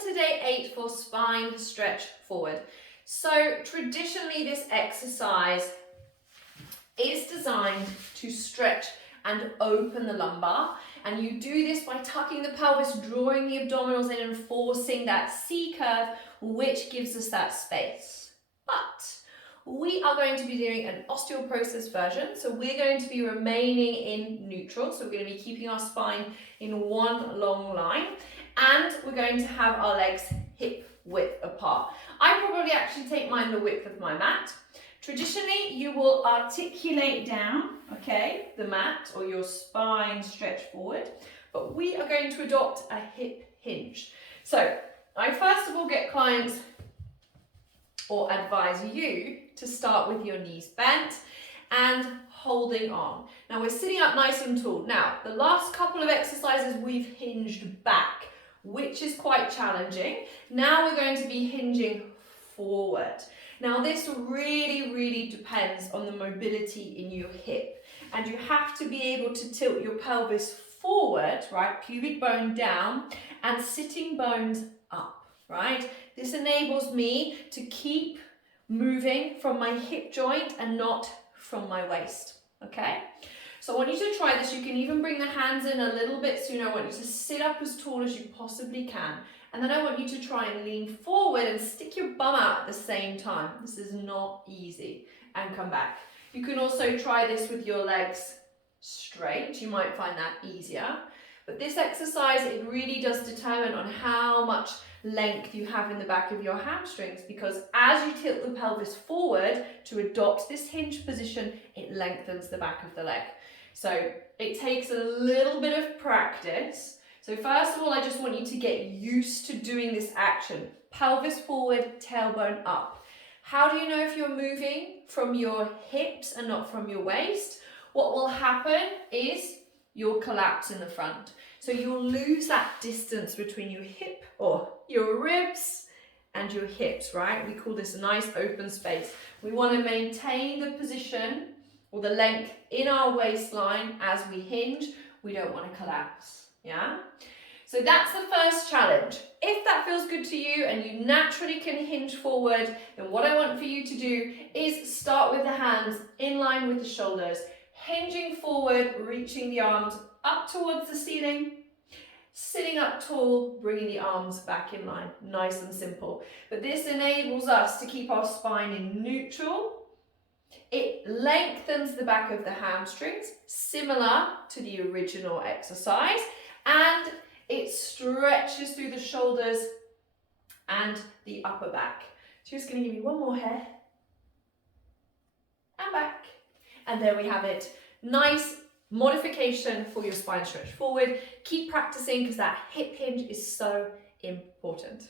to day 8 for spine stretch forward. So traditionally this exercise is designed to stretch and open the lumbar, and you do this by tucking the pelvis, drawing the abdominals in and forcing that C curve, which gives us that space. But we are going to be doing an osteoporosis version, so we're going to be remaining in neutral, so we're going to be keeping our spine in one long line, and we're going to have our legs hip width apart. I probably actually take mine the width of my mat. Traditionally, you will articulate down, okay, the mat or your spine stretch forward, but we are going to adopt a hip hinge. So I first of all get clients or advise you to start with your knees bent and holding on. Now we're sitting up nice and tall. Now, the last couple of exercises we've hinged back, which is quite challenging. Now we're going to be hinging forward. Now this really depends on the mobility in your hip, and you have to be able to tilt your pelvis forward, right, pubic bone down and sitting bones up, right? This enables me to keep moving from my hip joint and not from my waist, okay? So I want you to try this. You can even bring the hands in a little bit sooner. I want you to sit up as tall as you possibly can. And then I want you to try and lean forward and stick your bum out at the same time. This is not easy. And come back. You can also try this with your legs straight. You might find that easier. But this exercise, it really does determine on how much length you have in the back of your hamstrings, because as you tilt the pelvis forward to adopt this hinge position, it lengthens the back of the leg. So it takes a little bit of practice. So first of all, I just want you to get used to doing this action. Pelvis forward, tailbone up. How do you know if you're moving from your hips and not from your waist? What will happen is you'll collapse in the front. So you'll lose that distance between your hip or your ribs and your hips, right? We call this a nice open space. We want to maintain the position or the length in our waistline as we hinge. We don't want to collapse, yeah? So that's the first challenge. If that feels good to you and you naturally can hinge forward, then what I want for you to do is start with the hands in line with the shoulders, hinging forward, reaching the arms up towards the ceiling, sitting up tall, bringing the arms back in line. Nice and simple. But this enables us to keep our spine in neutral. It lengthens the back of the hamstrings, similar to the original exercise, and it stretches through the shoulders and the upper back. So just going to give you one more here, and back. And there we have it. Nice modification for your spine stretch forward. Keep practicing because that hip hinge is so important.